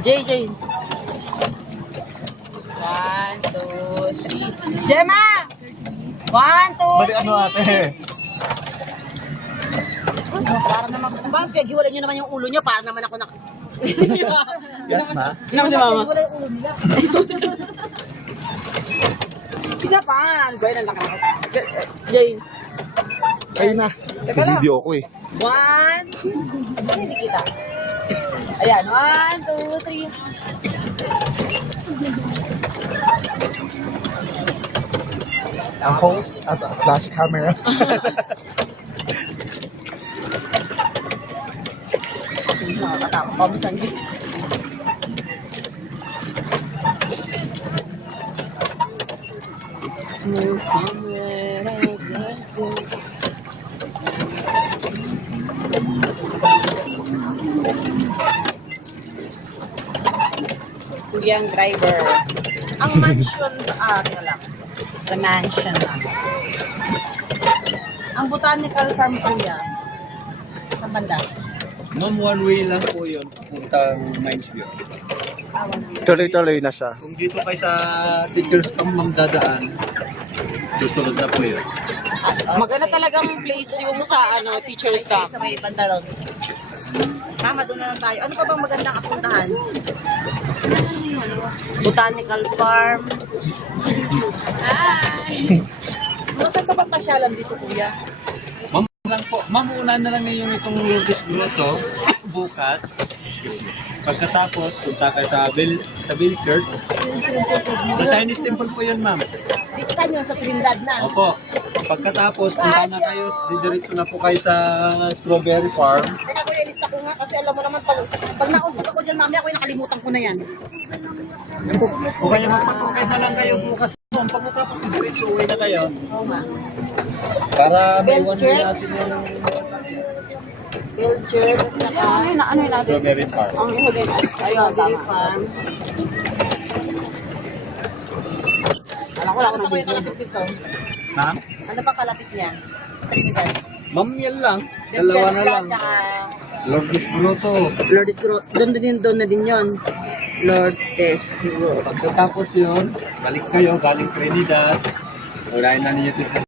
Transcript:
JJ. 1, 2, 3. Gemma! 1, 2, 3. Bali ano ate? Para naman, bakit hiwalay nyo naman yung ulo nyo? Para naman ako nak... Yes ma? Hindi si mama. Hiwalay yung ulo nila. Isa pa. Gawin ang laki. Jay. Ayun na. Teka lang. Video ko eh. 1. Saan hindi kita? Ayan. 1, 2, 3. Ang host at flash camera. Nakakatakot pa masan dito. Kuyang driver. Ang mansion, tingnan lang. The mansion lang. Ang botanical farm kuya. Sa banda. Ma'am, one way lang po yun, puntang Mindsview. Tuloy-tuloy na siya. Kung dito kayo sa teachers camp ma'am dadaan, susunod na po yun. Maganda talagang place yung sa teacher's camp. Sa may banda doon. Tama, doon na lang tayo. Ano pa bang magandang apuntahan? Botanical farm. Hi! Saan ka bang pasyalan dito, kuya? Ma'am lang po, ma'am una na lang yung itong Lourdes Grotto bukas. Excuse me. Pagkatapos, punta kayo sa Bill Church. Sa Chinese temple po yun ma'am. Dito tayo sa Trinidad na. Opo. Pagkatapos, punta na kayo, didiretso na po kayo sa Strawberry Farm. Teka kuya, lista ko nga kasi alam mo naman pag nauntot ako dyan mamaya, ako yung nakalimutan ko na yan. O kaya magpatukay na lang kayo bukas. Ma'am, pagkatapos, didiretso uwi na kayo. Oo nga. Para Bell maiwan Church. natin yung Bill Church, naka Ano yung natin? Strawberry Farm. Ang ihuli na. Ayun, Strawberry tama. farm. Alam ko lang Ano ako pa yung ng kalapit dito? Ma'am? Ano pa kalapit niya? Sa Trinidad. Ma'am, yan lang. Bill Dalawa Church na ka, lang. tsaka Lourdes Grotto. Lourdes Grotto. Doon na din yun. Lourdes Grotto. Pagkatapos yun, balik kayo galing Trinidad. Ulayin na ninyo ito